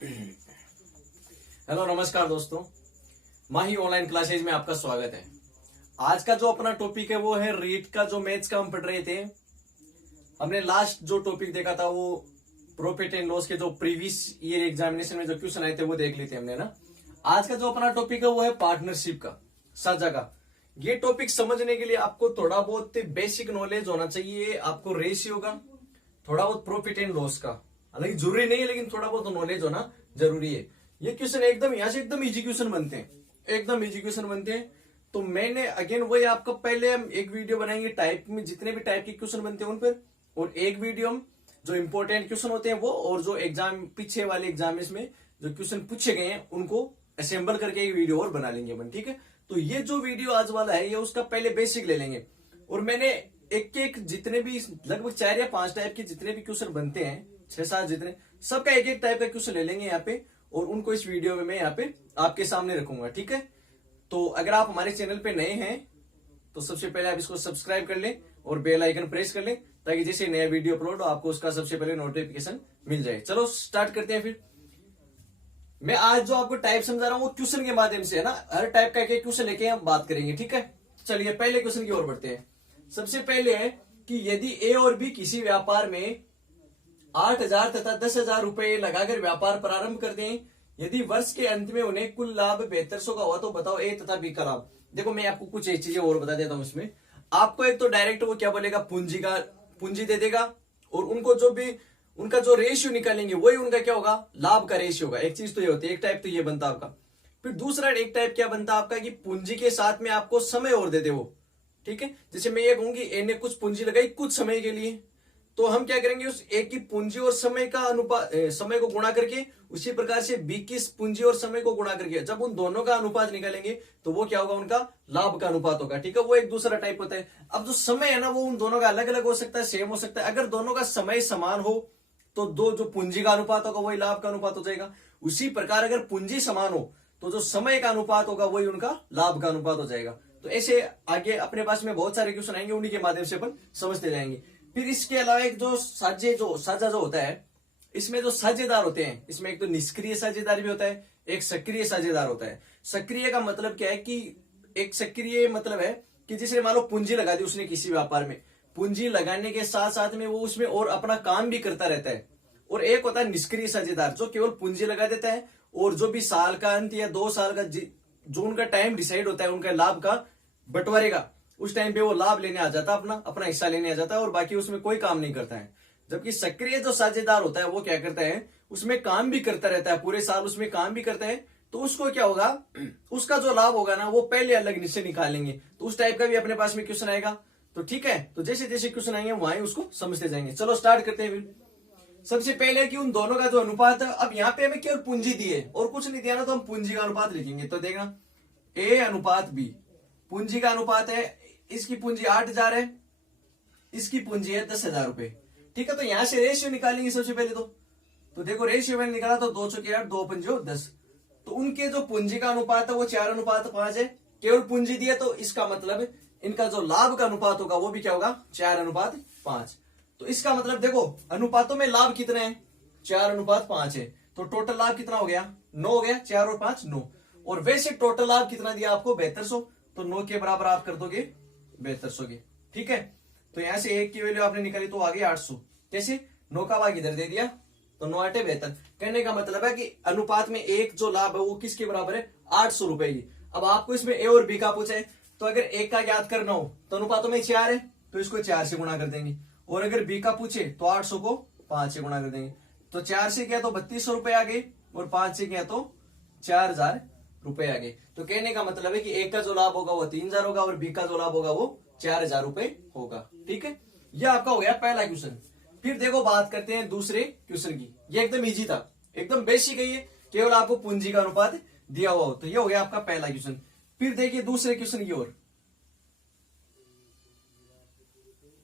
Hello नमस्कार दोस्तों, माही online classes में आपका स्वागत है। आज का जो अपना टॉपिक है वो है रीट का। जो मैथ्स का हम पढ़ रहे थे, हमने लास्ट जो टॉपिक देखा था वो प्रॉफिट एंड लॉस के जो प्रीवियस ईयर एग्जामिनेशन में जो क्वेश्चन आए थे वो देख लिए थे हमने ना। आज का जो अपना टॉपिक है वो है पार्टनरशिप का, साझा का। ये टॉपिक समझने के लिए आपको थोड़ा बहुत बेसिक नॉलेज होना चाहिए। आपको रेशियो का, थोड़ा बहुत प्रॉफिट एंड लॉस का, हालांकि जरूरी नहीं है लेकिन थोड़ा बहुत नॉलेज होना जरूरी है। ये क्वेश्चन एकदम यहाँ से एकदम इजी क्वेश्चन बनते हैं, एकदम इजी क्वेश्चन बनते हैं। तो मैंने अगेन वही आपका पहले हम एक वीडियो बनाएंगे टाइप में, जितने भी टाइप के क्वेश्चन बनते हैं उन पर, और एक वीडियो हम जो इंपॉर्टेंट क्वेश्चन होते हैं वो, और जो एग्जाम पीछे वाले एग्जाम में जो क्वेश्चन पूछे गए हैं उनको असेंबल करके एक वीडियो और बना लेंगे अपन, ठीक है। तो ये जो वीडियो आज वाला है ये उसका पहले बेसिक ले लेंगे, और मैंने एक एक जितने भी लगभग 4 या 5 टाइप के जितने भी क्वेश्चन बनते हैं, 6-7 जितने, सबका एक एक टाइप का क्वेश्चन ले लेंगे यहाँ पे, और उनको इस वीडियो में मैं यहाँ पे आपके सामने रखूंगा, ठीक है। तो अगर आप हमारे चैनल पे नए हैं तो सबसे पहले आप इसको सब्सक्राइब कर लें और बेल आइकन प्रेस कर लें, ताकि जैसे नया वीडियो अपलोड हो आपको उसका सबसे पहले नोटिफिकेशन मिल जाए। चलो स्टार्ट करते हैं। फिर मैं आज जो आपको टाइप समझा रहा हूँ वो क्वेश्चन के माध्यम से है ना, हर टाइप का एक क्वेश्चन लेके हम बात करेंगे, ठीक है। चलिए पहले क्वेश्चन की ओर बढ़ते हैं। सबसे पहले है कि यदि ए और बी किसी व्यापार में 8,000 तथा 10,000 रुपए लगाकर व्यापार प्रारंभ कर दें, यदि वर्ष के अंत में उन्हें कुल लाभ 7200 का हुआ तो बताओ ए तथा बी का लाभ। देखो मैं आपको कुछ एक चीजें और बता देता हूं इसमें। आपको एक तो डायरेक्ट वो क्या बोलेगा, पूंजी दे देगा, और उनको जो भी उनका जो रेशियो निकालेंगे वही उनका क्या होगा, लाभ का रेशियो होगा। एक चीज तो ये होती है, एक टाइप तो ये बनता आपका। फिर दूसरा एक टाइप क्या बनता आपका कि पूंजी के साथ में आपको समय और दे दे वो, ठीक है। जैसे मैं ये कहूंगी ए ने कुछ पूंजी लगाई कुछ समय के लिए, तो हम क्या करेंगे, उस ए की पूंजी और समय का अनुपात, समय को गुणा करके, उसी प्रकार से बी की पूंजी और समय को गुणा करके जब उन दोनों का अनुपात निकालेंगे तो वो क्या होगा, उनका लाभ का अनुपात होगा, ठीक है। वो एक दूसरा टाइप होता है। अब जो समय है ना वो उन दोनों का अलग अलग हो सकता है, सेम हो सकता है। अगर दोनों का समय समान हो तो दो जो पूंजी का अनुपात होगा वही लाभ का अनुपात हो जाएगा। उसी प्रकार अगर पूंजी समान हो तो जो समय का अनुपात होगा वही उनका लाभ का अनुपात हो जाएगा। तो ऐसे आगे अपने पास में बहुत सारे क्वेश्चन आएंगे, उन्हीं के माध्यम से अपन समझते जाएंगे। फिर इसके अलावा एक जो साझा जो होता है, इसमें जो साझेदार होते हैं, इसमें एक तो निष्क्रिय साझेदार भी होता है, एक सक्रिय साझेदार होता है। सक्रिय का मतलब क्या है कि एक सक्रिय मतलब है कि जिसने मान लो पूंजी लगा दी उसने किसी व्यापार में, पूंजी लगाने के साथ साथ में वो उसमें और अपना काम भी करता रहता है। और एक होता है निष्क्रिय साझेदार, जो केवल पूंजी लगा देता है और जो भी साल का अंत या 2 साल का जो उनका टाइम डिसाइड होता है उनका लाभ का बंटवारे का, उस टाइम पे वो लाभ लेने आ जाता है, अपना हिस्सा लेने आ जाता है, और बाकी उसमें कोई काम नहीं करता है। जबकि सक्रिय जो साझेदार होता है वो क्या करता है, उसमें काम भी करता रहता है, पूरे साल उसमें काम भी करता है। तो उसको क्या होगा, उसका जो लाभ होगा ना वो पहले अलग से निकालेंगे। तो उस टाइप का भी अपने पास में क्वेश्चन आएगा, तो ठीक है। तो जैसे जैसे क्वेश्चन आएंगे वहां उसको समझते जाएंगे। चलो स्टार्ट करते हैं। फिर सबसे पहले कि उन दोनों का जो अनुपात है, अब यहाँ पे हमें केवल पूंजी दी है और कुछ नहीं दिया ना, तो हम पूंजी का अनुपात लिखेंगे। तो देखना ए अनुपात बी, पूंजी का अनुपात है, इसकी पूंजी 8,000 है, इसकी पूंजी है 10,000 रुपए, ठीक है। तो यहां से रेशियो निकालेंगे सबसे पहले। तो देखो रेशियो मैंने निकाला तो 2 चौके 8, 2 पंजे 10। तो उनके जो पूंजी का अनुपात है वो 4:5 है, केवल पूंजी दी है, तो इसका मतलब इनका जो लाभ का अनुपात होगा वो भी क्या होगा, 4:5। तो इसका मतलब देखो अनुपातों में लाभ कितने हैं, 4:5 है। तो टोटल लाभ कितना हो गया, 9 हो गया, 4 और 5 9। और वैसे टोटल लाभ कितना दिया आपको, 7200। तो 9 के बराबर आप कर दोगे 7200 के, ठीक है। तो यहां से 1 की वैल्यू आपने निकाली तो आ गई 800। कैसे, 9 का भाग इधर दे दिया तो 9 8 72। कहने का मतलब है कि अनुपात में एक जो लाभ है वो किसके बराबर है, 800 रुपए की। अब आपको इसमें ए और बी का पूछा है, तो अगर एक का ज्ञात करना हो तो अनुपातों में 4 है तो इसको 4 से गुणा कर देंगे, और अगर बी का पूछे तो 800 को 5 से गुणा कर देंगे। तो 4 से किया तो 3200 रुपए आ गए, और 5 से किया तो 4000 रुपए आ गए। तो कहने का मतलब है कि एक का जो लाभ होगा वो 3000 होगा, और बी का जो लाभ होगा वो 4000 रुपए होगा, ठीक है। यह आपका हो गया पहला क्वेश्चन। फिर देखो बात करते हैं दूसरे क्वेश्चन की। ये एकदम इजी था, एकदम बेसिक है ये, केवल आपको पूंजी का अनुपात दिया हुआ हो। तो ये हो गया आपका पहला क्वेश्चन। फिर देखिए दूसरे क्वेश्चन की ओर।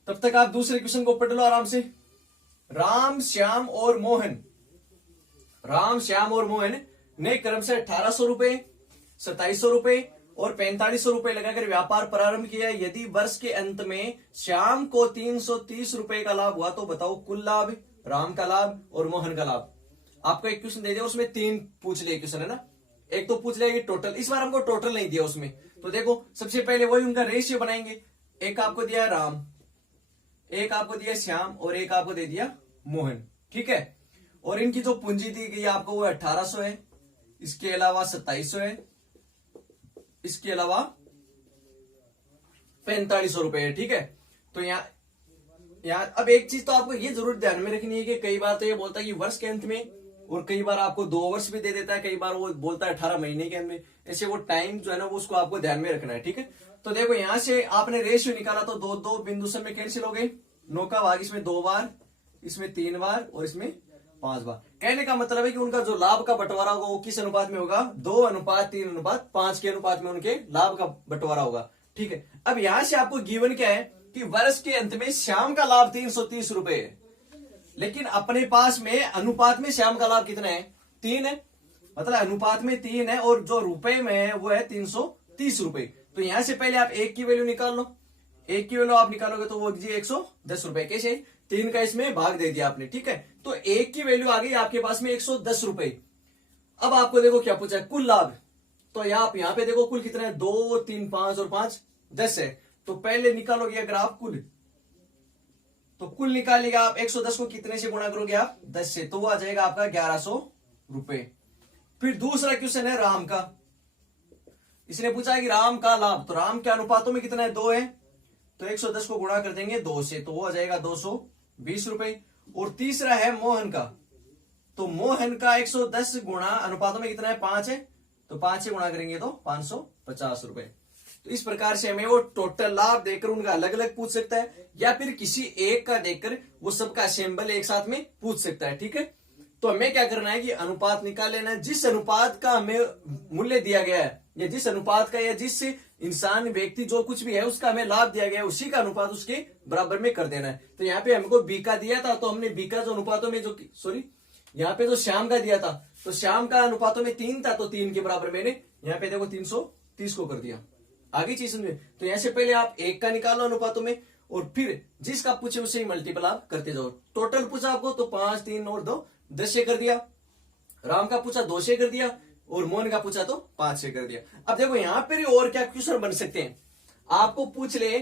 तब तक आप दूसरे क्वेश्चन को पढ़ लो आराम से। राम श्याम और मोहन ने क्रम से 1800 रुपए, 2700 रुपए और 4500 रुपए लगाकर व्यापार प्रारंभ किया। यदि वर्ष के अंत में श्याम को 330 रुपए का लाभ हुआ तो बताओ कुल लाभ, राम का लाभ और मोहन का लाभ। आपको एक क्वेश्चन दे दिया, उसमें 3 पूछ ले क्वेश्चन है ना, एक तो पूछ लेगी टोटल, इस बार हमको टोटल नहीं दिया उसमें। तो देखो सबसे पहले वही उनका रेशियो बनाएंगे, एक आपको दिया राम, एक आपको दिया श्याम और एक आपको दे दिया मोहन, ठीक है। और इनकी जो पूंजी दी गई आपको वो 1800 है, इसके अलावा 2700 है, इसके अलावा 4500 रुपए है, ठीक है। तो यहाँ अब एक चीज तो आपको ये जरूर ध्यान में रखनी है कि कई बार तो ये बोलता है कि वर्ष के अंत में, और कई बार आपको 2 वर्ष भी दे देता है, कई बार वो बोलता है 18 महीने के अंत में, ऐसे वो टाइम जो है ना वो उसको आपको ध्यान में रखना है, ठीक है। तो देखो यहाँ से आपने रेशियो निकाला तो 2 बिंदु से में कैंसिल हो गए, 9 का भाग इसमें 2 बार, इसमें 3 बार और इसमें 5 बार। कहने का मतलब है कि उनका जो लाभ का बंटवारा होगा वो किस अनुपात में होगा, 2:3:5 के अनुपात में उनके लाभ का बंटवारा होगा, ठीक है। अब यहां से आपको गिवन क्या है कि वर्ष के अंत में श्याम का लाभ 330 रुपए है, लेकिन अपने पास में अनुपात में श्याम का लाभ कितना है, 3 है, मतलब अनुपात में 3 है और जो रुपए में है वो है 330 रुपए। तो यहां से पहले आप एक की वैल्यू निकाल लो, एक की वैल्यू आप निकालोगे तो वो जी 110 रुपए, कैसे 3 का इसमें भाग दे दिया आपने, ठीक है। तो एक की वैल्यू आ गई आपके पास में 110 रुपए। अब आपको देखो क्या पूछा है, कुल लाभ। तो आप यहां पे देखो कुल कितना है, 2 3 5 और 5 10 है। तो पहले निकालोगे अगर आप कुल, तो कुल निकालेगा आप 110 को कितने से गुणा करोगे आप 10 से, तो वो आ जाएगा आपका 1100 रुपए। फिर दूसरा क्वेश्चन है राम का, इसने पूछा है कि राम का लाभ, तो राम के अनुपातों में कितना है, 2 है, तो 110 को गुणा कर देंगे 2 से, तो वो आ जाएगा 220 रुपए। और तीसरा है मोहन का, तो मोहन का 110 गुणा अनुपातों में कितना है, 5 है, तो 5 से गुणा करेंगे तो 550 रुपए। तो इस प्रकार से हमें वो टोटल लाभ देकर उनका अलग अलग पूछ सकता है, या फिर किसी एक का देकर वो सबका असेंबल एक साथ में पूछ सकता है, ठीक है। तो हमें क्या करना है कि अनुपात निकाल लेना है, जिस अनुपात का हमें मूल्य दिया गया है, या जिस अनुपात का या जिस इंसान व्यक्ति जो कुछ भी है उसका हमें लाभ दिया गया है, उसी का अनुपात उसके बराबर में कर देना है। तो यहाँ पे हमको बी का दिया था, तो हमने बी का जो अनुपातों में जो यहाँ पे जो श्याम का दिया था, तो श्याम का अनुपातों में 3 था, तो 3 के बराबर मैंने यहाँ पे देखो 330 को कर दिया। आगे चीज समझे, तो यहाँ से पहले आप एक का निकालो अनुपातों में, और फिर जिसका पूछे उससे ही मल्टीपल आप करते जाओ। टोटल पूछा आपको तो 5 3 और 2 10 से कर दिया, राम का पूछा 2 से कर दिया, और मोहन का पूछा तो 5 से कर दिया। अब देखो यहाँ पर और क्या क्वेश्चन बन सकते हैं, आपको पूछ ले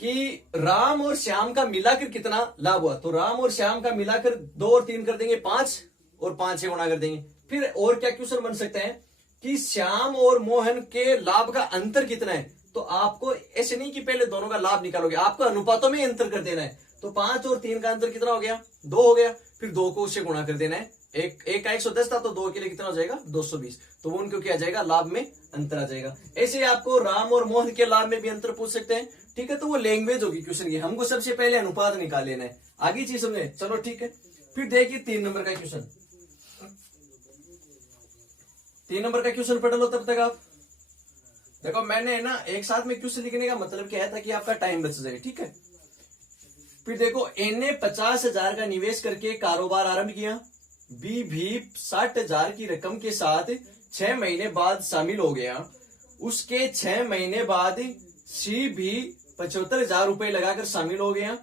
कि राम और श्याम का मिलाकर कितना लाभ हुआ, तो राम और श्याम का मिलाकर 2 और 3 कर देंगे 5, और 5 से गुणा कर देंगे। फिर और क्या क्वेश्चन बन सकता है कि श्याम और मोहन के लाभ का अंतर कितना है, तो आपको ऐसे नहीं कि पहले दोनों का लाभ निकालोगे, आपको अनुपातों में अंतर कर देना है। तो 5 और 3 का अंतर कितना हो गया, 2 हो गया, फिर 2 को उससे गुणा कर देना है, एक का 110 था तो 2 के लिए कितना हो जाएगा 220, तो वो उनको क्या जाएगा, लाभ में अंतर आ जाएगा। ऐसे आपको राम और मोहन के लाभ में भी अंतर पूछ सकते हैं, ठीक है। तो वो लैंग्वेज होगी क्वेश्चन की, हमको सबसे पहले अनुपात निकाल लेना है, आगे चीज समझे, चलो ठीक है। फिर देखिए 3 नंबर का क्वेश्चन, 3 नंबर का क्वेश्चन पढ़ लो तब तक आप। देखो मैंने ना एक साथ में क्वेश्चन लिखने का मतलब क्या है, ताकि आपका टाइम बच जाए, ठीक है। फिर देखो ए ने 50,000 का निवेश करके कारोबार आरंभ किया, बी भी 60,000 की रकम के साथ 6 महीने बाद शामिल हो गया, उसके 6 महीने बाद सी भी 75,000 रुपए लगाकर शामिल हो गया,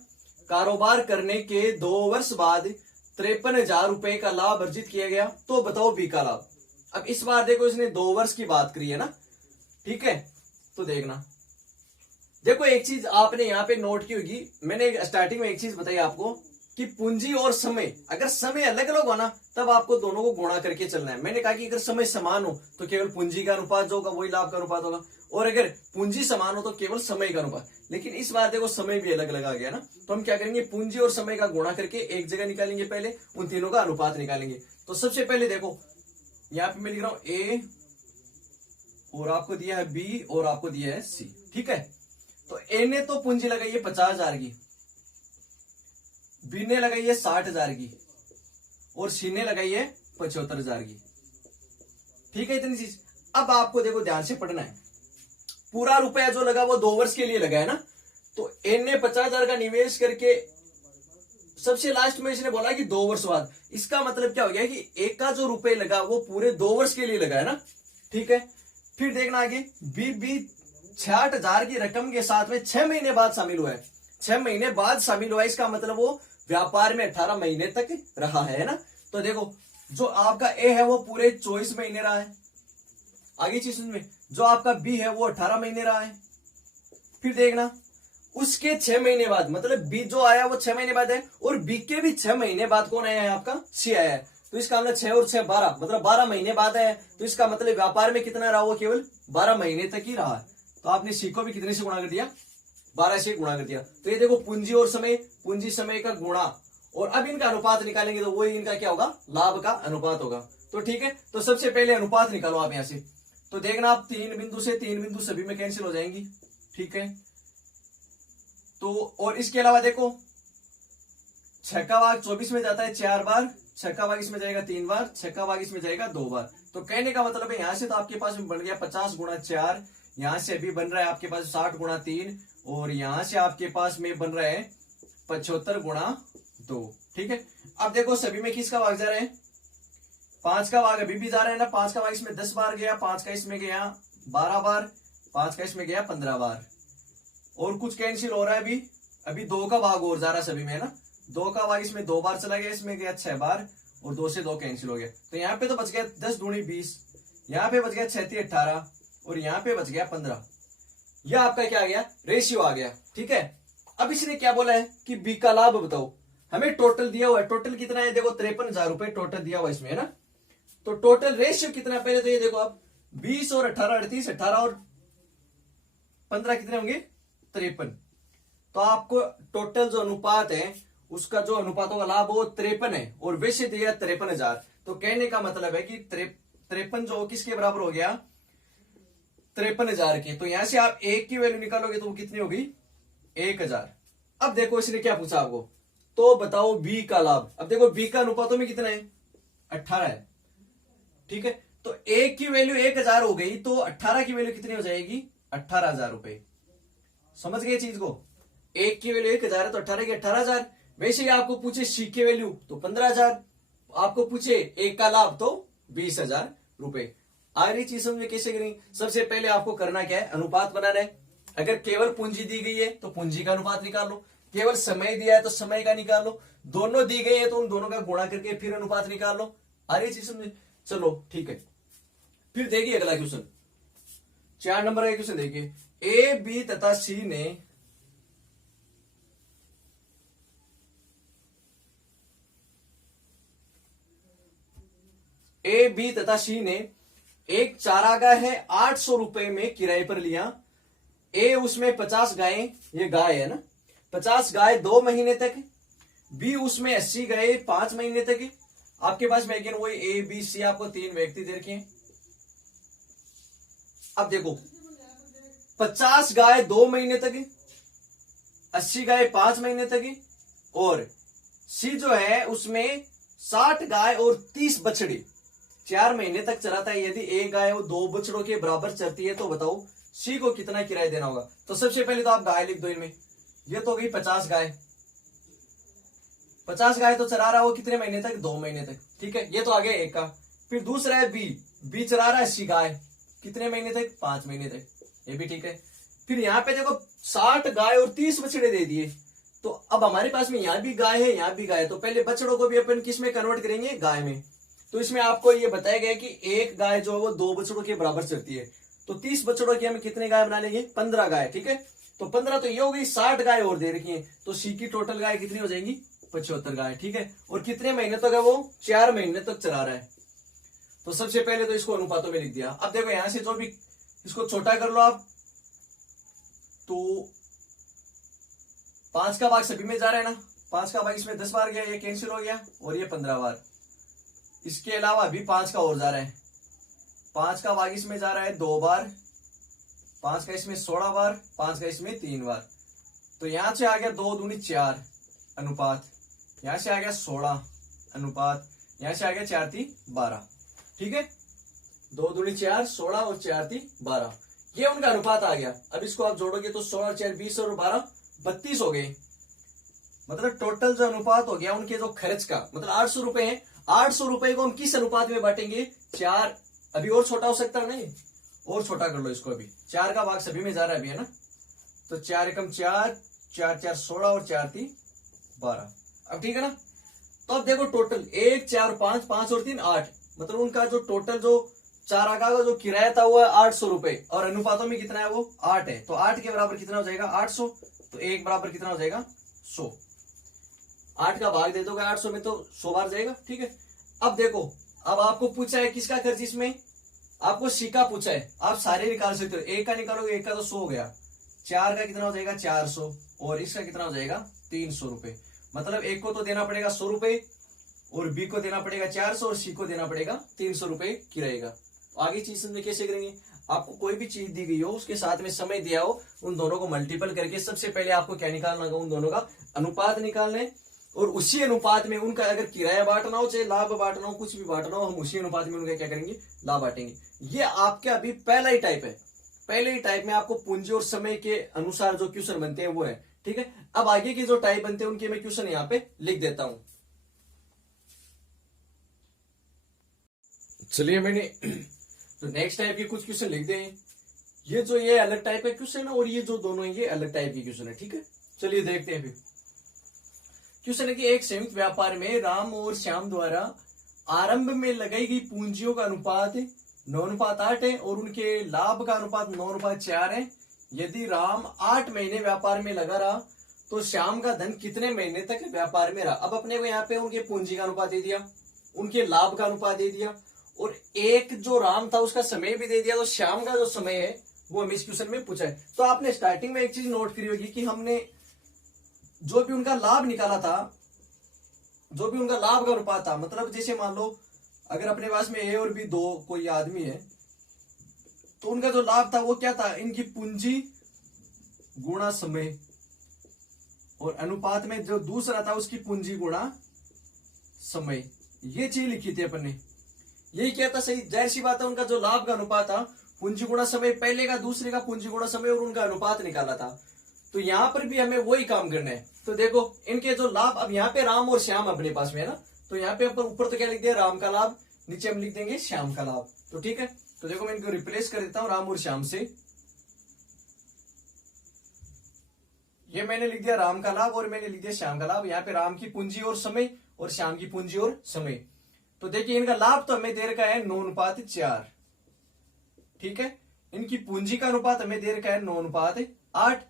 कारोबार करने के 2 वर्ष बाद 53,000 रुपए का लाभ अर्जित किया गया, तो बताओ बी का लाभ। अब इस बार देखो इसने 2 वर्ष की बात करी है ना, ठीक है। तो देखना, देखो एक चीज आपने यहाँ पे नोट की होगी, मैंने स्टार्टिंग में एक चीज बताई आपको कि पूंजी और समय, अगर समय अलग अलग हो ना तब आपको दोनों को गुणा करके चलना है। मैंने कहा कि अगर समय समान हो तो केवल पूंजी का अनुपात जो होगा वही लाभ का अनुपात होगा, और अगर पूंजी समान हो तो केवल समय का अनुपात। लेकिन इस बार देखो समय भी अलग अलग आ गया ना, तो हम क्या करेंगे, पूंजी और समय का गुणा करके एक जगह निकालेंगे, पहले उन तीनों का अनुपात निकालेंगे। तो सबसे पहले देखो यहाँ पे मैं लिख रहा हूं ए, और आपको दिया है बी, और आपको दिया है सी, ठीक है। तो ए ने तो पूंजी लगाई है 50,000 की, बी ने लगाई है 60,000 की, और सी ने लगाई है 75,000 की, ठीक है। इतनी चीज। अब आपको देखो ध्यान से पढ़ना है, पूरा रुपया जो लगा वो 2 वर्ष के लिए लगा है ना, तो ए ने 50,000 का निवेश करके सबसे लास्ट में इसने बोला कि 2 वर्ष बाद, इसका मतलब क्या हो गया कि एक का जो रुपए लगा वो पूरे 2 वर्ष के लिए लगा है ना, ठीक है। फिर देखना आगे, बी 66,000 की रकम के साथ में 6 महीने बाद शामिल हुआ है, 6 महीने बाद शामिल हुआ है, इसका मतलब वो व्यापार में 18 महीने तक रहा है ना। तो देखो जो आपका ए है वो पूरे 24 महीने रहा है, आगे चीज में जो आपका बी है वो 18 महीने रहा है। फिर देखना उसके 6 महीने बाद, मतलब बी जो आया वो 6 महीने बाद है, और बी के भी 6 महीने बाद कौन आया है, आपका सी आया है। तो इसका मतलब 6 और 6 12, मतलब 12 महीने बाद है। तो इसका मतलब व्यापार में कितना रहा, वो केवल 12 महीने तक ही रहा है। तो आपने सी को भी कितने से गुणा कर दिया, 12 से गुणा कर दिया। तो ये देखो पूंजी और समय, पूंजी समय का गुणा, और अब इनका अनुपात निकालेंगे तो वही इनका क्या होगा, लाभ का अनुपात होगा। तो ठीक है, तो सबसे पहले अनुपात निकालो आप यहां से। तो देखना आप 3 बिंदु से 3 बिंदु सभी में कैंसिल हो जाएंगी, ठीक है। तो और इसके अलावा देखो 6 का भाग 24 में जाता है 4 बार, 6 का भाग इसमें जाएगा 3 बार, 6 का भाग इसमें जाएगा 2 बार। तो कहने का मतलब है यहां से तो आपके पास बन गया 50 गुणा 4, यहां से अभी बन रहा है आपके पास 60 गुणा 3, और यहां से आपके पास में बन रहा है 75 गुणा 2, ठीक है। अब देखो सभी में किसका भाग जा रहा है, 5 का भाग अभी भी जा रहा है ना, 5 का भाग इसमें 10 बार गया, 5 का इसमें गया 12 बार, 5 का इसमें गया 15 बार, और कुछ कैंसिल हो रहा है अभी 2 का भाग और जा रहा है सभी में, है ना। 2 का भाग इसमें 2 बार चला गया, इसमें गया 6 बार, और 2 से 2 कैंसिल हो गया। तो यहाँ पे तो बच गया 10 दूनी 20, यहाँ पे बच गया 36 18, और यहाँ पे बच गया 15। यह आपका क्या आ गया, रेशियो आ गया, ठीक है। अब इसने क्या बोला है कि बी का लाभ बताओ, हमें टोटल दिया हुआ है, टोटल कितना है, देखो 53,000 रुपए टोटल दिया हुआ इसमें, है ना। तो टोटल रेशियो कितना, पहले तो ये देखो आप 20 और 18 38, 18 और 15 कितने होंगे, 53। तो आपको टोटल जो अनुपात है उसका जो अनुपातों का लाभ वो 53 है, और वैसे दिया 53,000। तो कहने का मतलब है कि 53 जो किसके बराबर हो गया, 53,000 के। तो यहां से आप एक की वैल्यू निकालोगे तो वो कितनी होगी, 1,000। अब देखो इसने क्या पूछा आपको, तो बताओ बी का लाभ। अब देखो बी का अनुपातों में कितना है, 18 है, ठीक है। तो एक की वैल्यू 1,000 हो गई, तो 18 की वैल्यू कितनी हो जाएगी, 18,000 रुपए। समझ गए चीज को, एक की वैल्यू 1,000 है तो 18 की 18,000। वैसे ही आपको पूछे सी की वैल्यू तो 15,000, आपको पूछे एक का लाभ तो 20,000 रुपए। आगे चीज समझे कैसे करेंगे, सबसे पहले आपको करना क्या है, अनुपात बनाना है। अगर केवल पूंजी दी गई है तो पूंजी का अनुपात निकाल लो, केवल समय दिया है तो समय का निकाल लो, दोनों दी गई है तो उन दोनों का गुणा करके फिर अनुपात निकाल लो। आगे चीज समझे, चलो ठीक है। फिर देखिए अगला क्वेश्चन, 4 नंबर का क्वेश्चन देखिए। ए बी तथा सी ने एक चारागाह है 800 रुपए में किराए पर लिया। ए उसमें 50 गायें, ये गाय है ना, 50 गाय 2 महीने तक, बी उसमें 80 गाय 5 महीने तक। आपके पास में अगेन वही ए बी सी, आपको 3 व्यक्ति दे रखे हैं। अब देखो 50 गाय 2 महीने तक, 80 गाय 5 महीने तक, और सी जो है उसमें 60 गाय और 30 बछड़े 4 महीने तक चलाता है। यदि एक गाय वो 2 बछड़ों के बराबर चलती है तो बताओ सी को कितना किराया देना होगा। तो सबसे पहले तो आप गाय लिख दो इनमें, ये तो हो गई 50 गाय, 50 गाय तो चला रहा है वो कितने महीने तक, 2 महीने तक, ठीक है। ये तो आ गया एक का। फिर दूसरा है बी चला रहा है 80 गाय, कितने महीने तक, 5 महीने तक, ये भी ठीक है। फिर यहाँ पे देखो 60 गाय और 30 बछड़े दे दिए। तो अब हमारे पास में यहाँ भी गाय है, यहाँ भी गाय है, तो पहले बछड़ों को भी अपन किस में कन्वर्ट करेंगे, गाय में। तो इसमें आपको ये बताया गया कि एक गाय जो है वो 2 बछड़ों के बराबर चलती है। तो 30 बछड़ों की हम कितने गाय बना लेंगे, 15 गाय, ठीक है। तो 15 तो ये हो गई, 60 गाय और दे रखी है, तो सी की टोटल गाय कितनी हो जाएंगी, 75 गाय, ठीक है। और कितने महीने तक है वो, 4 महीने तक चला रहा है। तो सबसे पहले तो इसको अनुपातों में लिख दिया। अब देखो यहां से जो भी इसको छोटा कर लो आप, तो 5 का भाग सभी में जा रहा है ना, 5 का भाग इसमें 10 बार गया, ये कैंसिल हो गया, और ये 15 बार। इसके अलावा अभी 5 का और जा रहा है, 5 का भाग इसमें जा रहा है 2 बार, 5 का इसमें 16 बार, 5 का इसमें 3 बार। तो यहां से आ गया 2 दूनी 4 अनुपात, यहां से आ गया 16 अनुपात, यहां से आ गया 4 3 12, ठीक है। 2 दूनी 4, 16 और 4 3 12, ये उनका अनुपात आ गया। अब इसको आप जोड़ोगे तो 16 4 20 और 12 32 हो गए। मतलब टोटल जो अनुपात हो गया उनके जो खर्च का, मतलब 800 रुपए है, 800 रुपए को हम किस अनुपात में बांटेंगे, 4। अभी और छोटा हो सकता है, नहीं और छोटा कर लो इसको, अभी 4 का भाग सभी में जा रहा है अभी, है ना। तो 4 एकम 4, 4 4 16 और 4 3 12। अब ठीक है ना। तो अब देखो टोटल 1 4 5 5 और 3 8, मतलब उनका जो टोटल जो चारा का जो किराया था वो है 800 रुपए, और अनुपातों में कितना है वो 8 है। तो 8 के बराबर कितना हो जाएगा 800, तो 1 बराबर कितना हो जाएगा 100। 8 का भाग दे दोगे 800 में तो 100 बार जाएगा, ठीक है। अब देखो, अब आपको पूछा है किसका खर्च, इसमें आपको सी का पूछा है, आप सारे निकाल सकते हो। एक का निकालोगे, एक का तो 100 हो गया, 4 का कितना हो जाएगा 400, और इसका कितना हो जाएगा 300 रुपए। मतलब एक को तो देना पड़ेगा 100 रुपए, और बी को देना पड़ेगा 400, और सी को देना पड़ेगा 300 रुपए किराए का। आगे चीज में कैसे करेंगे, आपको कोई भी चीज दी गई हो, उसके साथ में समय दिया हो, उन दोनों को मल्टीपल करके सबसे पहले आपको क्या निकालना होगा, उन दोनों का अनुपात निकालना है, और उसी अनुपात में उनका अगर किराया बांटना हो, चाहे लाभ बांटना हो, कुछ भी बांटना हो, हम उसी अनुपात में उनका क्या करेंगे, लाभ बांटेंगे। ये आपके अभी पहला ही टाइप है। पहले ही टाइप में आपको पूंजी और समय के अनुसार जो क्वेश्चन बनते हैं वो है, ठीक है। अब आगे के जो टाइप बनते हैं उनके मैं क्वेश्चन यहाँ पे लिख देता हूं। चलिए मैंने तो नेक्स्ट टाइप के कुछ क्वेश्चन लिख दें। ये अलग टाइप का क्वेश्चन है, और ये जो दोनों है ये अलग टाइप के क्वेश्चन है, ठीक है। चलिए देखते हैं फिर। क्वेश्चन है कि एक संयुक्त व्यापार में राम और श्याम द्वारा आरंभ में लगाई गई पूंजियों का अनुपात 9:8 है, और उनके लाभ का अनुपात 9:4 है। यदि राम 8 महीने व्यापार में लगा रहा तो श्याम का धन कितने महीने तक व्यापार में रहा। अब अपने को यहाँ पे उनके पूंजी का अनुपात दे दिया, उनके लाभ का अनुपात दे दिया, और एक जो राम था उसका समय भी दे दिया। तो श्याम का जो समय है वो हमें इस क्वेश्चन में पूछा है। तो आपने स्टार्टिंग में एक चीज नोट करी होगी कि हमने जो भी उनका लाभ निकाला था, जो भी उनका लाभ का अनुपात था, मतलब जैसे मान लो अगर अपने पास में ए और बी दो कोई आदमी है, तो उनका जो लाभ था वो क्या था, इनकी पूंजी गुणा समय, और अनुपात में जो दूसरा था उसकी पूंजी गुणा समय। ये चीज लिखी थी अपन ने, यही क्या था, सही जाहिर सी बात है। उनका जो लाभ का अनुपात था पूंजी गुणा समय, पहले का दूसरे का पूंजी गुणा समय, और उनका अनुपात निकाला था। तो यहां पर भी हमें वही काम करना है। तो देखो इनके जो लाभ, अब यहाँ पे राम और श्याम अपने पास में है ना, तो यहाँ पे अपन ऊपर तो क्या लिख दिया, राम का लाभ, नीचे हम लिख देंगे श्याम का लाभ। तो ठीक है, तो देखो मैं इनको रिप्लेस कर देता हूं राम और श्याम से। ये मैंने लिख दिया राम का लाभ, और मैंने लिख दिया श्याम का लाभ। यहाँ पे राम की पूंजी और समय, और श्याम की पूंजी और समय। तो देखिए इनका लाभ तो हमें दे रखा है 9:4, ठीक है। इनकी पूंजी का अनुपात हमें दे रखा है 9:8,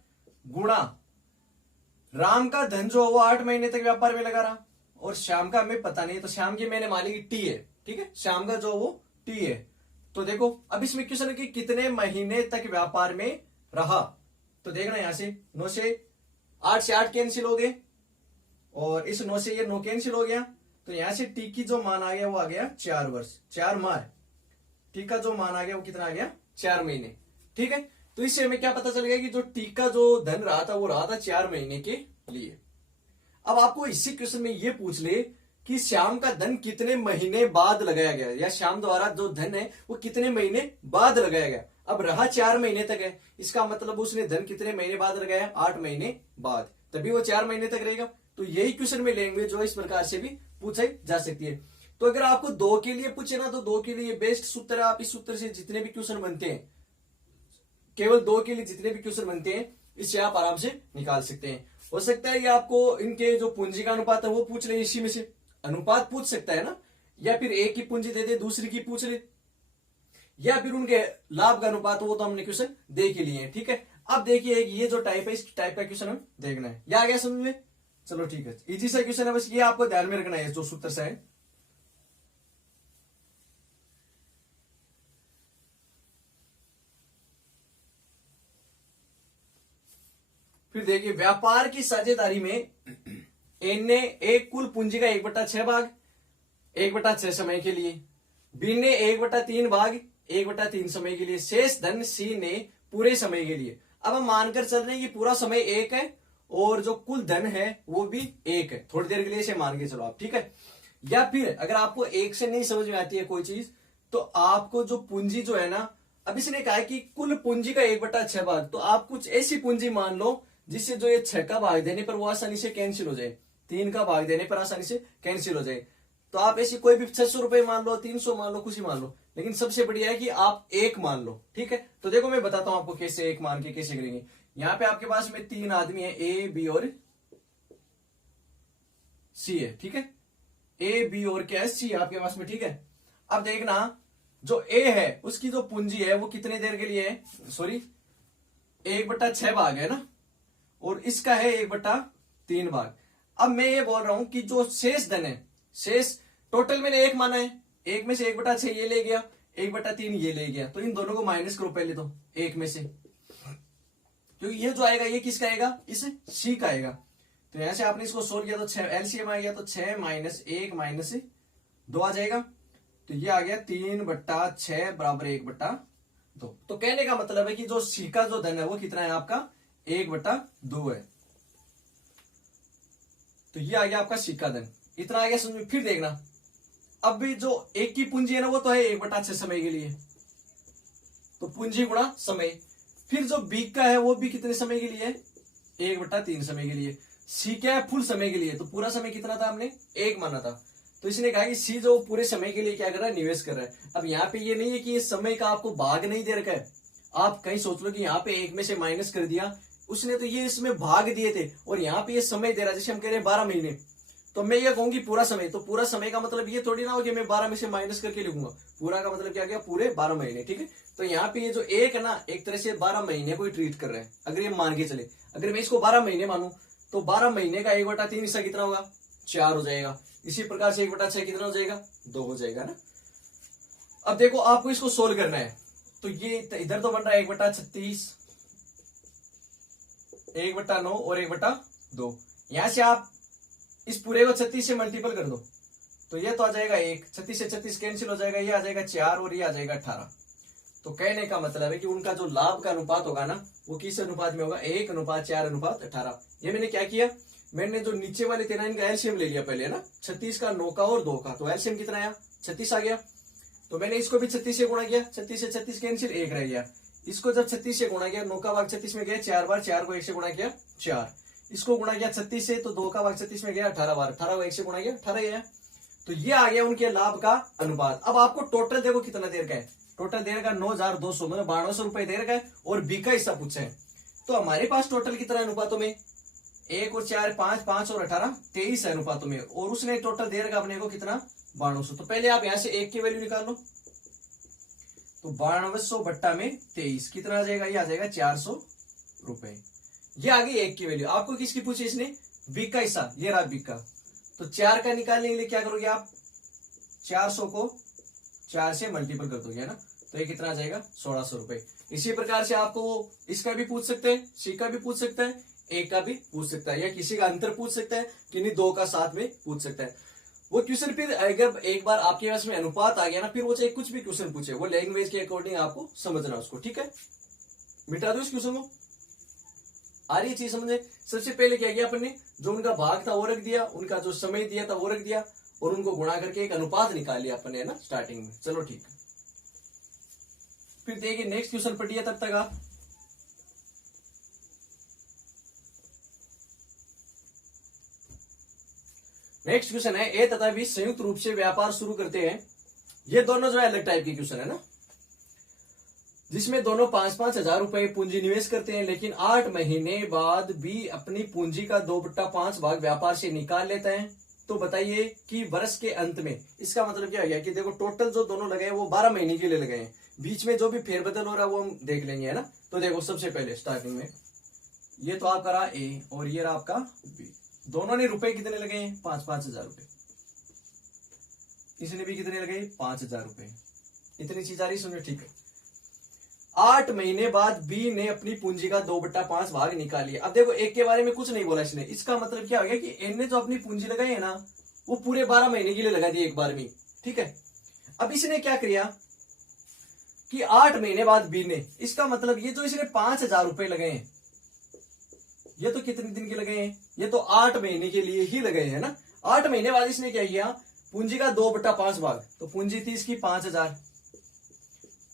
गुणा राम का धन जो वो 8 महीने तक व्यापार में लगा रहा, और श्याम का हमें पता नहीं है, तो श्याम की मैंने मान ली टी है, ठीक है। श्याम का जो वो टी है। तो देखो अब इसमें क्वेश्चन है कि कितने महीने तक व्यापार में रहा। तो देखना यहां से 9 से 8 से 8 कैंसिल हो गए, और इस 9 से ये 9 कैंसिल हो गया। तो यहां से टी की जो मान आ गया वो आ गया 4 वर्ष, 4 माह। टी का जो मान आ गया वो कितना आ गया 4 महीने, ठीक है। तो इससे हमें क्या पता चल गया कि जो टी का जो धन रहा था वो रहा था 4 महीने के लिए। अब आपको इसी क्वेश्चन में ये पूछ ले कि श्याम का धन कितने महीने बाद लगाया गया, या श्याम द्वारा जो धन है वो कितने महीने बाद लगाया गया। अब रहा 4 महीने तक है, इसका मतलब उसने धन कितने महीने बाद लगाया, 8 महीने बाद, तभी वो 4 महीने तक रहेगा। तो यही क्वेश्चन में लैंग्वेज जो इस प्रकार से भी पूछी जा सकती है। तो अगर आपको 2 के लिए पूछे ना, तो 2 के लिए बेस्ट सूत्र है। आप इस सूत्र से जितने भी क्वेश्चन बनते हैं, केवल 2 के लिए जितने भी क्वेश्चन बनते हैं, इससे आप आराम से निकाल सकते हैं। हो सकता है ये आपको इनके जो पूंजी का अनुपात है वो पूछ ले, इसी में से अनुपात पूछ सकता है ना, या फिर एक की पूंजी दे दे दूसरी की पूछ ले, या फिर उनके लाभ का अनुपात, वो तो हमने क्वेश्चन देख ही लिए हैं, ठीक है। अब देखिए ये जो टाइप है, इस टाइप का क्वेश्चन हम देखना है। ये आ गया समझ में, चलो ठीक है, इजी सा क्वेश्चन है, बस ये आपको ध्यान में रखना है जो सूत्र सा है। फिर देखिए व्यापार की साझेदारी में एन ने एक कुल पूंजी का 1/6 भाग 1/6 समय के लिए, बी ने 1/3 भाग 1/3 समय के लिए, शेष धन सी ने पूरे समय के लिए। अब हम मानकर चल रहे हैं कि पूरा समय 1 है, और जो कुल धन है वो भी 1 है। थोड़ी देर के लिए इसे मान के चलो आप, ठीक है। या फिर अगर आपको 1 से नहीं समझ में आती है कोई चीज, तो आपको जो पूंजी जो है ना, अब इसने कहा है कि कुल पूंजी का 1/6 भाग, तो आप कुछ ऐसी पूंजी मान लो जिससे जो ये 6 का भाग देने पर वो आसानी से कैंसिल हो जाए, 3 का भाग देने पर आसानी से कैंसिल हो जाए। तो आप ऐसी कोई भी 600 रुपए मान लो, 300 मान लो, कुछ ही मान लो, लेकिन सबसे बढ़िया है कि आप 1 मान लो, ठीक है। तो देखो मैं बताता हूं आपको कैसे 1 मान के कैसे करेंगे। यहां पे आपके पास में 3 आदमी है, ए बी और सी है, ठीक है। ए बी और क्या है, सी आपके पास में, ठीक है। अब देखना जो ए है उसकी जो पूंजी है वो कितने देर के लिए है, सॉरी 1/6 भाग है ना, और इसका है 1/3 भाग। अब मैं ये बोल रहा हूं कि जो शेष धन है, शेष टोटल मैंने एक माना है, एक में से 1/6 ये ले गया, 1/3 ये ले गया, तो इन दोनों को माइनस करो पहले तो एक में से, क्योंकि ये जो आएगा ये किसका आएगा, इस सी का आएगा। तो यहां से आपने इसको सोल्व किया तो 6 एलसीएम आ गया, तो 6 - 1 - 2 आ जाएगा, तो ये आ गया 3/6 बराबर 1/2। तो कहने का मतलब है कि जो सी का जो धन है वो कितना है आपका 1/2 है। तो ये आ गया आपका सी का धन, इतना आ गया समझ में। फिर देखना अब भी जो एक की पूंजी है ना वो तो है 1/6 समय के लिए, तो पूंजी गुणा समय। फिर जो बी का है वो भी कितने समय के लिए है, 1/3 समय के लिए। सी क्या है, फुल समय के लिए, तो पूरा समय कितना था हमने, 1 माना था, तो इसने कहा कि सी जो पूरे समय के लिए क्या कर रहा है, निवेश कर रहा है। अब यहाँ पे ये नहीं है कि ये समय का आपको भाग नहीं दे रखा है, आप कहीं सोच लो कि यहाँ पे 1 में से माइनस कर दिया उसने, तो ये इसमें भाग दिए थे, और यहाँ पे ये समय दे रहा है, जैसे हम कह रहे हैं 12 महीने, तो मैं ये कहूंगी पूरा समय, तो पूरा समय का मतलब ये थोड़ी ना हो कि मैं 12 में से माइनस करके लिखूंगा, पूरा का मतलब क्या गया, पूरे 12 महीने, ठीक है। तो यहाँ पे ये जो एक है ना, एक तरह से 12 महीने को ही ट्रीट कर रहे हैं, अगर ये मान के चले, अगर मैं इसको 12 महीने मानू तो 12 महीने का 1/3 हिस्सा कितना होगा, 4 हो जाएगा। इसी प्रकार से 1/6 कितना हो जाएगा, 2 हो जाएगा ना। अब देखो आपको इसको सोल्व करना है, तो ये इधर तो बन रहा है 1/36, 1/9 और 1/2। यहां से आप इस पूरे को 36 से मल्टीपल कर दो, तो ये तो आ जाएगा 1, 36 से 36 कैंसिल हो जाएगा, ये आ जाएगा 4 और ये आ जाएगा 18। तो कहने का मतलब है कि उनका जो लाभ का अनुपात होगा ना वो किस अनुपात में होगा, 1:4:18। ये मैंने क्या किया, मैंने जो नीचे वाले 13 इनका एलसीएम ले लिया पहले ना, 36 का, 9 का और 2 का, तो एलसीएम कितना आया, 36 आ गया। तो मैंने इसको भी 36 से गुणा किया, 36 से 36 कैंसिल, 1 रह गया। इसको जब 36 से गुणा किया, 9 का भाग 36 में गया 4 बार, 4 को 1 से गुणा किया 4, इसको गुणा किया 36 से, तो 2 का भाग 36 में गया 18 बार, 18 को 1 से गुणा किया 18 गया। तो ये आ गया उनके लाभ का अनुपात। अब आपको टोटल देखो कितना देर का है, टोटल देर का 9,200 मतलब 1200 रुपए देर का है, और बी का हिस्सा पूछा है। तो हमारे पास टोटल कितना अनुपातों में, 1 और 4 5, 5 और 18 23 अनुपातों में, और उसने टोटल देर का अपने को कितना 1200। तो पहले आप यहां से 1 की वैल्यू निकाल लो, तो 1200/23 कितना आ जाएगा, ये आ जाएगा 400 रुपए। ये आ गई 1 की वैल्यू। आपको किसकी पूछी इसने, बी का हिस्सा, ये रहा बी का। तो 4 का निकालने के लिए क्या करोगे आप, 400 को 4 से मल्टीपल कर दोगे ना, तो ये कितना आ जाएगा 1600 रुपए। इसी प्रकार से आपको इसका भी पूछ सकते हैं, सी का भी पूछ सकता है, ए का भी पूछ सकता है, या किसी का अंतर पूछ सकता है, किन्हीं 2 का साथ में पूछ सकता है। वो क्वेश्चन फिर अगर एक बार आपके पास में अनुपात आ गया ना, फिर वो चाहे कुछ भी क्वेश्चन पूछे, वो लैंग्वेज के अकॉर्डिंग आपको समझना उसको, ठीक है। मिटा दो इस क्वेश्चन को, आ रही चीज समझे। सबसे पहले क्या किया अपन ने, जो उनका भाग था वो रख दिया, उनका जो समय दिया था वो रख दिया, और उनको गुणा करके एक अनुपात निकाल लिया अपन ने ना स्टार्टिंग में। चलो ठीक है, फिर देखिए नेक्स्ट क्वेश्चन पढ़िए तब तक आप। नेक्स्ट क्वेश्चन है, ए तथा बी संयुक्त रूप से व्यापार शुरू करते हैं। ये दोनों जो है अलग टाइप के क्वेश्चन है ना, जिसमें दोनों 5-5 हजार रुपए पूंजी निवेश करते हैं, लेकिन 8 महीने बाद बी अपनी पूंजी का 2/5 भाग व्यापार से निकाल लेता है। तो बताइए कि वर्ष के अंत में, इसका मतलब क्या हो गया कि देखो टोटल जो दोनों लगाए वो 12 महीने के लिए लगाए हैं, बीच में जो भी फेरबदल हो रहा है वो हम देख लेंगे, है ना। तो देखो सबसे पहले स्टार्टिंग में ये तो आपका रहा ए और ये रहा आपका बी, दोनों ने रुपए कितने लगे हैं, 5-5 हजार रुपए, इसने भी कितने लगे 5,000 रुपए, इतनी चीज आ रही सुनिए, ठीक है। 8 महीने बाद बी ने अपनी पूंजी का 2/5 भाग निकाल लिया। अब देखो एक के बारे में कुछ नहीं बोला इसने, इसका मतलब क्या हो गया कि इनने जो अपनी पूंजी लगाई है ना वो पूरे 12 महीने के लिए लगा दी एक बार में, ठीक है। अब इसने क्या किया कि 8 महीने बाद बी ने, इसका मतलब ये जो इसने 5,000 रुपए लगाए हैं, ये तो कितने दिन के लगे हैं, ये तो 8 महीने के लिए ही लगे हैं ना। 8 महीने बाद इसने क्या किया, पूंजी का 2/5 भाग, तो पूंजी थी इसकी 5,000,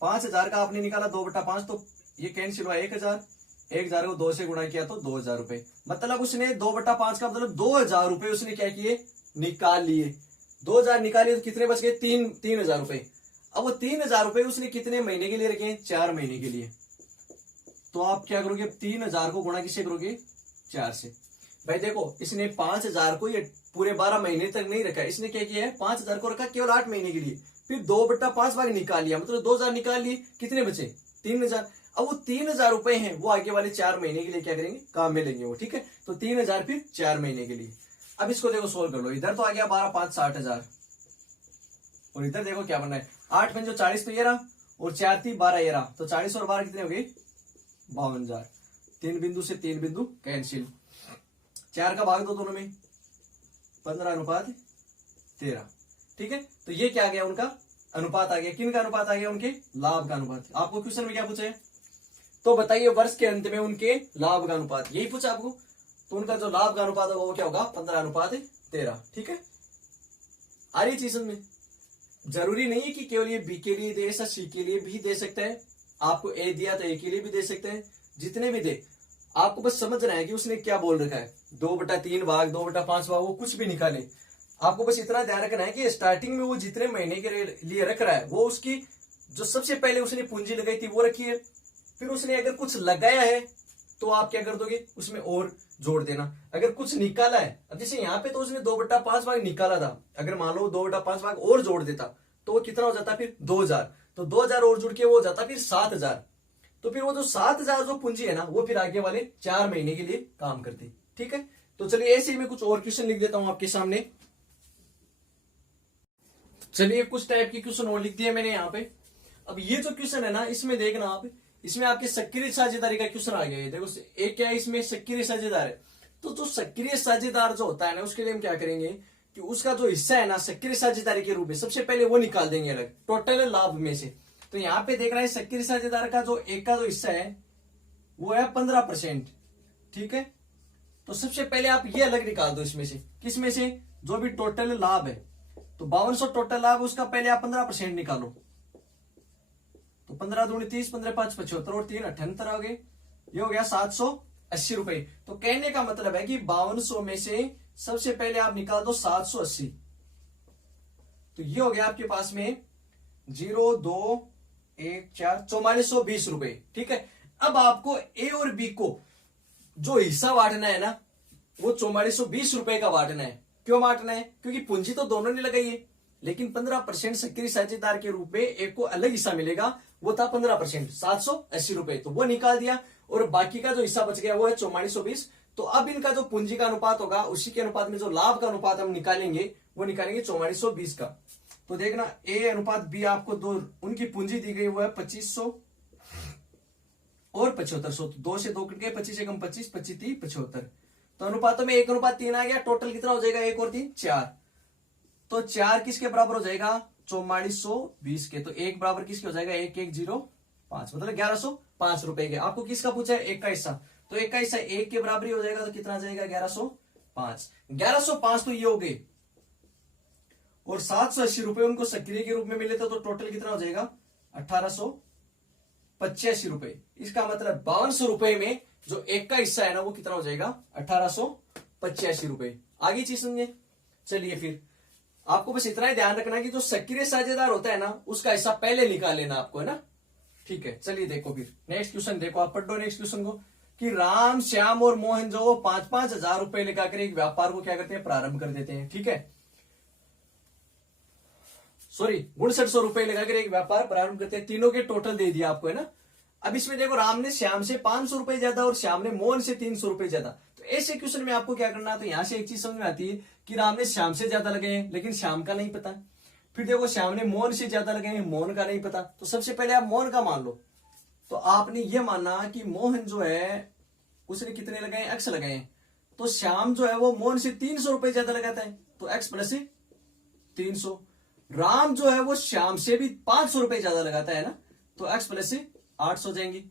5,000 का आपने निकाला 2/5, तो ये कैंसिल हुआ 1,000, 1,000 को 2 से गुणा किया तो 2,000 रुपए, मतलब उसने 2/5 का मतलब 2,000 रुपए उसने क्या किए, निकाल लिए। 2,000 निकाले तो कितने बच गए, 3,000 रुपए। अब वो 3,000 रुपए उसने कितने महीने के लिए रखे, 4 महीने के लिए। तो आप क्या करोगे, 3,000 को गुणा किससे करोगे, 4 से। भाई देखो, इसने 5,000 को ये पूरे 12 महीने तक नहीं रखा, इसने क्या किया है, 5,000 को रखा केवल 8 महीने के लिए, फिर 2/5 भाग निकाल लिया, मतलब 2,000 निकाल लिए, कितने बचे 3,000। अब वो 3,000 रुपए हैं, वो आगे वाले 4 महीने के लिए क्या करेंगे, काम में लेंगे वो, ठीक है। तो 3,000 फिर 4 महीने के लिए। अब इसको देखो सोल्व कर लो, इधर तो आ गया 12 5 60,000, और इधर देखो क्या बनना है, 8 5 40 तो ये रहा, और 4 3 12 ये रहा, तो 40 और 12 कितने हो गए 52,000। 3 बिंदु से 3 बिंदु कैंसिल, 4 का भाग दो दोनों में, 15:13, ठीक है। तो ये क्या आ गया, उनका अनुपात आ गया। किन का अनुपात आ गया, उनके लाभ का अनुपात। आपको क्वेश्चन में क्या पूछा है, तो बताइए वर्ष के अंत में उनके लाभ का अनुपात, यही पूछा आपको। तो उनका जो लाभ का अनुपात होगा वो क्या होगा, 15:13, ठीक है। आ रही चीज में, जरूरी नहीं है कि केवल ये बी के लिए दे, ऐसा सी के लिए भी दे सकते हैं। आपको ए दिया तो ए के लिए भी दे सकते हैं, जितने भी दे, आपको बस समझना है कि उसने क्या बोल रखा है, 2/3 भाग 2/5 भाग, वो कुछ भी निकाले। आपको बस इतना ध्यान रखना है कि स्टार्टिंग में वो जितने महीने के लिए रख रहा है, वो उसकी जो सबसे पहले उसने पूंजी लगाई थी वो रखी है। फिर उसने अगर कुछ लगाया है तो आप क्या कर दोगे, उसमें और जोड़ देना। अगर कुछ निकाला है, अब जैसे यहाँ पे तो उसने 2/5 भाग निकाला था, अगर मान लो 2/5 भाग और जोड़ देता तो वो कितना हो जाता, फिर 2,000। तो 2,000 और जुड़ के वो हो जाता फिर 7,000। तो फिर वो जो 7,000 जो पूंजी है ना, वो फिर आगे वाले 4 महीने के लिए काम करती, ठीक है। तो चलिए ऐसे ही मैं कुछ और क्वेश्चन लिख देता हूं आपके सामने। चलिए कुछ टाइप के क्वेश्चन और लिख दिए मैंने यहाँ पे। अब ये जो क्वेश्चन है ना, इसमें देखना आप, इसमें आपके सक्रिय साझेदारी का क्वेश्चन आ गया है। देखो एक क्या है, इसमें सक्रिय साझेदार है। तो जो सक्रिय साझेदार जो होता है ना, उसके लिए हम क्या करेंगे कि उसका जो हिस्सा है ना सक्रिय साझेदारी के रूप में, सबसे पहले वो निकाल देंगे अलग टोटल लाभ में से। तो यहाँ पे देख रहे हैं सक्रिय साझेदार का जो एक का जो हिस्सा है वो है 15%, ठीक है। तो सबसे पहले आप ये अलग निकाल दो इसमें से, किसमें से, जो भी टोटल लाभ है। तो 5200 टोटल लाभ, उसका पहले आप 15% निकालो। तो 15 दूनी 30, 15 5 75 और 3 78 आ गए, ये हो गया 780 रुपए। तो कहने का मतलब है कि 5200 में से सबसे पहले आप निकाल दो 780। तो ये हो गया आपके पास में 0 2 1 4 4420 रुपए, ठीक है। अब आपको ए और बी को जो हिस्सा बांटना है ना, वो 4420 रुपए का बांटना है। क्यों बांटना है, क्योंकि पूंजी तो दोनों ने लगाई है, लेकिन 15% सक्रिय साझेदार के रूप में एक को अलग हिस्सा मिलेगा, वो था 15%, 780 रुपए। तो वो निकाल दिया, और बाकी का जो हिस्सा बच गया वो है 4420। तो अब इनका जो पूंजी का अनुपात होगा, उसी के अनुपात में जो लाभ का अनुपात हम निकालेंगे, वो निकालेंगे 4420 का। तो देखना ए अनुपात बी, आपको दो उनकी पूंजी दी गई वो है 2500 और 7500। तो 2 से 2 कट गए, 25 एकम 25, 25 3 75। तो अनुपातों में 1:3 आ गया। टोटल कितना हो जाएगा, 1 और 3 4। तो 4 किसके बराबर हो जाएगा, 4420 के। तो 1 बराबर किसके हो जाएगा, 1105, मतलब 1105 रुपए के। आपको किसका पूछा है, एक का हिस्सा। तो एक का हिस्सा 1 के बराबर ही हो जाएगा, तो कितना आ जाएगा 1105। 1105 तो ये हो गए, और 780 रुपए उनको सक्रिय के रूप में मिले थे। तो टोटल कितना हो जाएगा 1885 रुपए। इसका मतलब 5200 रुपए में जो एक का हिस्सा है ना, वो कितना हो जाएगा 1885 रुपए। आगे चीज समझे। चलिए फिर आपको बस इतना ही ध्यान रखना है कि जो सक्रिय साझेदार होता है ना, उसका हिस्सा पहले निकाल लेना आपको, है ना, ठीक है। चलिए देखो फिर नेक्स्ट क्वेश्चन देखो, आप पढ़ दो नेक्स्ट क्वेश्चन को, कि राम श्याम और मोहन जो 5-5 हजार रुपए लेकर एक व्यापार को क्या करते हैं, प्रारंभ कर देते हैं, ठीक है। सॉरी 6,900 रुपए लगाकर एक व्यापार प्रारंभ करते हैं। तीनों के टोटल दे दिया आपको, है ना। अब इसमें देखो, राम ने श्याम से 500 रुपए ज्यादा और श्याम ने मोहन से 300 रुपए ज्यादा। तो ऐसे क्वेश्चन में आपको क्या करना है, तो यहां से एक चीज समझ में आती है कि राम ने श्याम से ज्यादा लगाए, लेकिन श्याम का नहीं पता। फिर देखो श्याम ने मोहन से ज्यादा लगाए, मोहन का नहीं पता। तो सबसे पहले आप मोहन का मान लो। तो आपने ये माना कि मोहन जो है उसने कितने लगाए, एक्स लगाए। तो श्याम जो है वो मोहन से 300 रुपए ज्यादा लगाता है, तो एक्स प्लस 300। राम जो है वो श्याम से भी 500 रुपए ज्यादा लगाता है ना, तो एक्स प्लस 800 जाएंगी।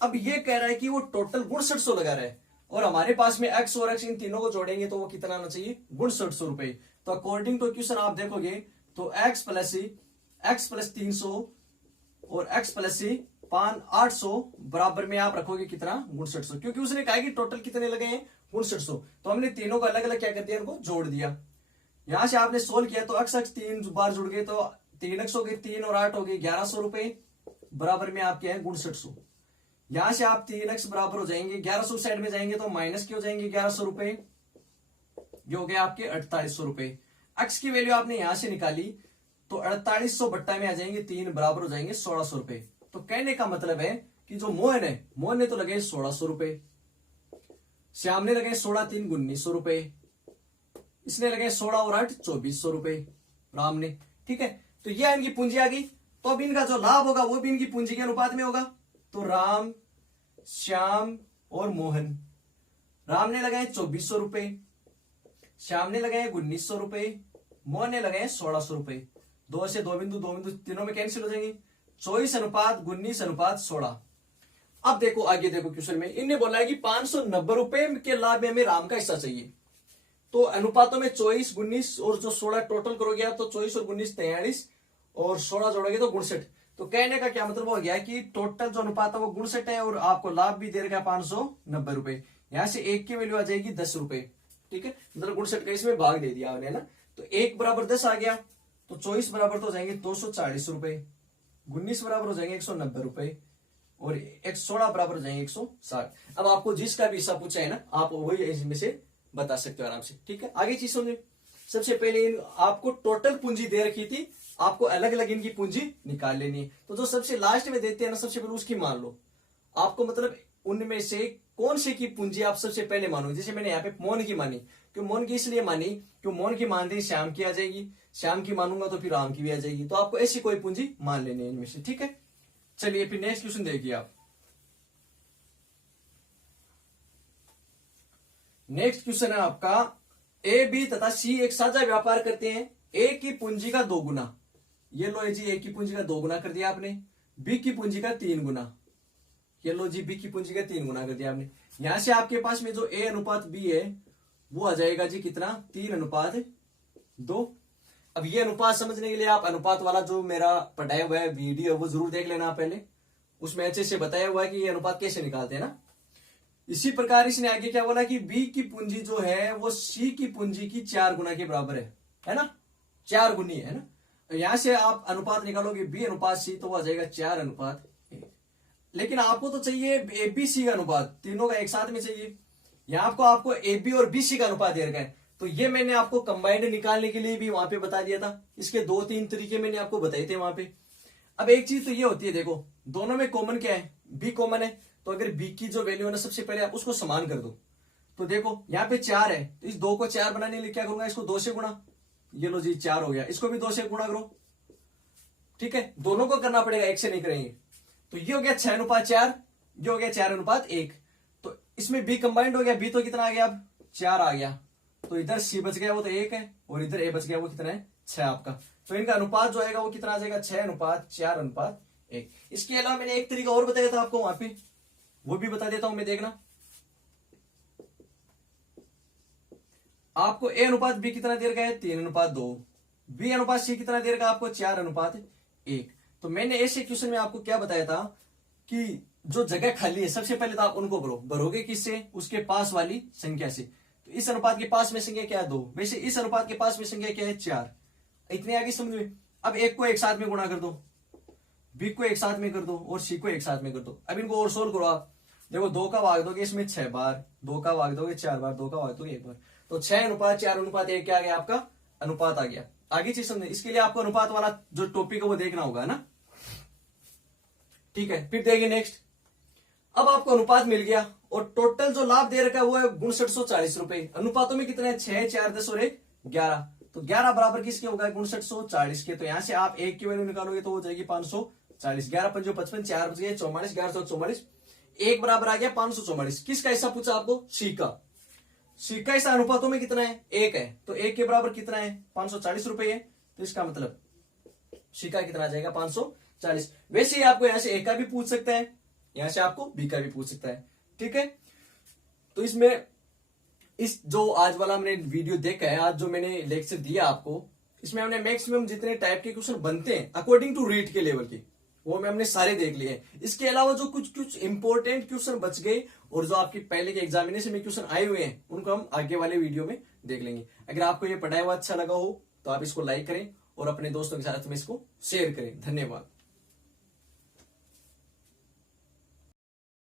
अब ये कह रहा है कि वो टोटल 6,900 लगा रहा है, और हमारे पास में एक्स और एक्स इन तीनों को जोड़ेंगे तो वो कितना आना चाहिए, 6,900 रुपए। तो अकॉर्डिंग टू क्वेश्चन आप देखोगे तो एक्स प्लस 300 और एक्स प्लस 800 बराबर में आप रखोगे कितना, 6,900, क्योंकि उसने कहा कि टोटल कितने लगे हैं, 6,900। तो हमने तीनों को अलग अलग क्या कर दिया, इनको जोड़ दिया। यहां से आपने सोल्व किया तो एक्स 3 बार जुड़ गए, तो 3 एक्स हो गए, 3 और 8 हो गए 1100 रुपए, बराबर में आपके हैं 6,900। यहां से आप 3x बराबर हो जाएंगे, 1100 साइड में जाएंगे तो माइनस के हो जाएंगे 1100 रुपए, ये हो गया आपके 4800 रुपए। x की वैल्यू आपने यहां से निकाली तो 4800 बट्टा में आ जाएंगे 3 बराबर हो जाएंगे 1600 रुपए। तो कहने का मतलब है कि जो मोहन है, मोहन ने तो लगे 1600 रुपए, श्याम ने लगे 16 3 1900 रुपए, इसने लगे 16 और 8 2400 रुपए राम ने। ठीक है, तो यह इनकी पूंजी आ गई। तो अब इनका जो लाभ होगा वो भी इनकी पूंजी के अनुपात में होगा। तो राम, श्याम और मोहन, राम ने लगाए 2400 रुपए, श्याम ने लगाए 1900 रुपए, मोहन ने लगाए 1600 रुपए। 2 से 2 बिंदु, 2 बिंदु तीनों में कैंसिल हो जाएंगे। 24 अनुपात 19 अनुपात 16। अब देखो आगे देखो क्वेश्चन में इनने बोला है कि 590 रुपए के लाभ में हमें राम का हिस्सा चाहिए। तो अनुपातों में 24 19 और जो 16 टोटल करोगे आप तो 24 और 19 43 और 16 जोड़ोगे तो 69। तो कहने का क्या मतलब हो गया कि टोटल जो अनुपात है वो 69 है और आपको लाभ भी दे रखा है 590 रुपए। यहां से 1 की वैल्यू आ जाएगी 10 रुपए। ठीक है, मतलब 69 का इसमें भाग दे दिया आपने ना। तो 1 बराबर 10 आ गया, तो 24 बराबर तो हो जाएंगे 240 रुपए, 19 बराबर हो जाएंगे 190 रुपए और 16 बराबर हो जाएंगे 160। अब आपको जिसका भी हिस्सा पूछा है ना, आप वही इसमें से बता सकते हो आराम से। ठीक है, आगे चीज समझे। सबसे पहले आपको टोटल पूंजी दे रखी थी, आपको अलग अलग इनकी पूंजी निकाल लेनी है। तो जो सबसे लास्ट में देते हैं ना, सबसे पहले उसकी मान लो। आपको मतलब उनमें से कौन से की पूंजी आप सबसे पहले मानो। जैसे मैंने यहाँ पे मोहन की मानी, क्यों मोहन की इसलिए मानी क्यों मोहन की मान दी श्याम की आ जाएगी, श्याम की मानूंगा तो फिर राम की भी आ जाएगी। तो आपको ऐसी कोई पूंजी मान लेनी है इनमें से। ठीक है, चलिए फिर नेक्स्ट क्वेश्चन देखिए आप। नेक्स्ट क्वेश्चन है आपका, ए बी तथा सी एक साझा व्यापार करते हैं। ए की पूंजी का 2 गुना, ये लो जी, ए की पूंजी का 2 गुना कर दिया आपने। बी की पूंजी का 3 गुना, ये लो जी, बी की पूंजी का 3 गुना कर दिया आपने। यहां से आपके पास में जो ए अनुपात बी है वो आ जाएगा जी कितना, 3 अनुपात 2। अब ये अनुपात समझने के लिए आप अनुपात वाला जो मेरा पढ़ाया हुआ है वीडियो वो जरूर देख लेना पहले, उसमें अच्छे से बताया हुआ है कि ये अनुपात कैसे निकालते हैं ना। इसी प्रकार इसने आगे क्या बोला कि बी की पूंजी जो है वो सी की पूंजी की 4 गुना के बराबर है ना, 4 गुनी है ना। यहां से आप अनुपात निकालोगे बी अनुपात सी तो वो आ जाएगा 4 अनुपात 1। लेकिन आपको तो चाहिए ए बी सी का अनुपात, तीनों का एक साथ में चाहिए। यहाँ आपको ए बी और बी सी का अनुपात दे रखा है। तो ये मैंने आपको कंबाइंड निकालने के लिए भी वहां पे बता दिया था। इसके 2-3 तरीके मैंने आपको बताए थे वहां पे। अब एक चीज तो ये होती है, देखो दोनों में कॉमन क्या है, बी कॉमन है। तो अगर बी की जो वैल्यू है ना, सबसे पहले आप उसको समान कर दो। तो देखो यहाँ पे 4 है, तो इस 2 को 4 बनाने के लिए क्या करूंगा, इसको 2 से गुणा। ये लो जी 4 हो गया, इसको भी 2 से गुणा करो। ठीक है, दोनों को करना पड़ेगा, एक से नहीं करेंगे। तो ये हो गया 6 अनुपात 4, ये हो गया 4 अनुपात 1। तो इसमें बी कंबाइंड हो गया, बी तो कितना आ गया, अब 4 आ गया। तो इधर सी बच गया वो तो 1 है, और इधर ए बच गया वो कितना है, 6 आपका। तो इनका अनुपात जो आएगा वो कितना आ जाएगा, 6 अनुपात 4 अनुपात 1। इसके अलावा मैंने एक तरीका और बताया था आपको वहां पे, वो भी बता देता हूं मैं, देखना। आपको ए अनुपात बी कितना दे रखा है, 3 अनुपात 2। बी अनुपात सी कितना दे रखा है आपको, 4 अनुपात 1। तो मैंने ऐसे क्वेश्चन में आपको क्या बताया था कि जो जगह खाली है सबसे पहले तो आप उनको भरोगे किससे, उसके पास वाली संख्या से। तो इस अनुपात के पास में संख्या क्या है, 2। वैसे इस अनुपात के पास में संख्या क्या है, 4। इतने आगे समझ में। अब एक को एक साथ में गुणा कर दो, बी को एक साथ में कर दो और सी को एक साथ में कर दो। अब इनको और सोल्व करो आप। देखो 2 का भाग दोगे इसमें 6 बार, 2 का भाग दोगे 4 बार, 2 का भाग दोगे 1 बार। तो 6 अनुपात 4 अनुपात 1 क्या आ गया आपका, अनुपात आ गया। आगे चीज समझे, इसके लिए आपको अनुपात वाला जो टॉपिक है वो देखना होगा ना। ठीक है, फिर देखिए नेक्स्ट। अब आपको अनुपात मिल गया और टोटल जो लाभ दे रखा है वो है 6940 रुपए। अनुपातों में कितने हैं, 6 4 10 और 1 11। तो 11 बराबर किसके होगा, 6940 के। तो यहां से आप 1 की वैल्यू निकालोगे तो हो जाएगी 540। 11 5 55, 4 बच गए 44, 11 44, 1 बराबर आ गया 544। किसका हिस्सा पूछा आपको, सी का। सी का हिस्सा अनुपातों में कितना है, 1 है। तो 1 के बराबर कितना है, 540 रुपए है। तो इसका मतलब सी का कितना आ जाएगा, 540। वैसे ही आपको यहां से ए का भी पूछ सकता है, यहां से आपको बी का भी पूछ सकता है। ठीक है, तो इसमें इस जो आज वाला हमने वीडियो देखा है, आज जो मैंने लेक्चर दिया आपको, इसमें हमने मैक्सिमम जितने टाइप के क्वेश्चन बनते हैं अकॉर्डिंग टू रीट के लेवल के, वो हमने सारे देख लिए हैं। इसके अलावा जो कुछ इंपॉर्टेंट क्वेश्चन बच गए और जो आपके पहले के एग्जामिनेशन में क्वेश्चन आए हुए हैं, उनको हम आगे वाले वीडियो में देख लेंगे। अगर आपको ये पढ़ाया हुआ अच्छा लगा हो तो आप इसको लाइक करें और अपने दोस्तों के साथ में इसको शेयर करें। धन्यवाद।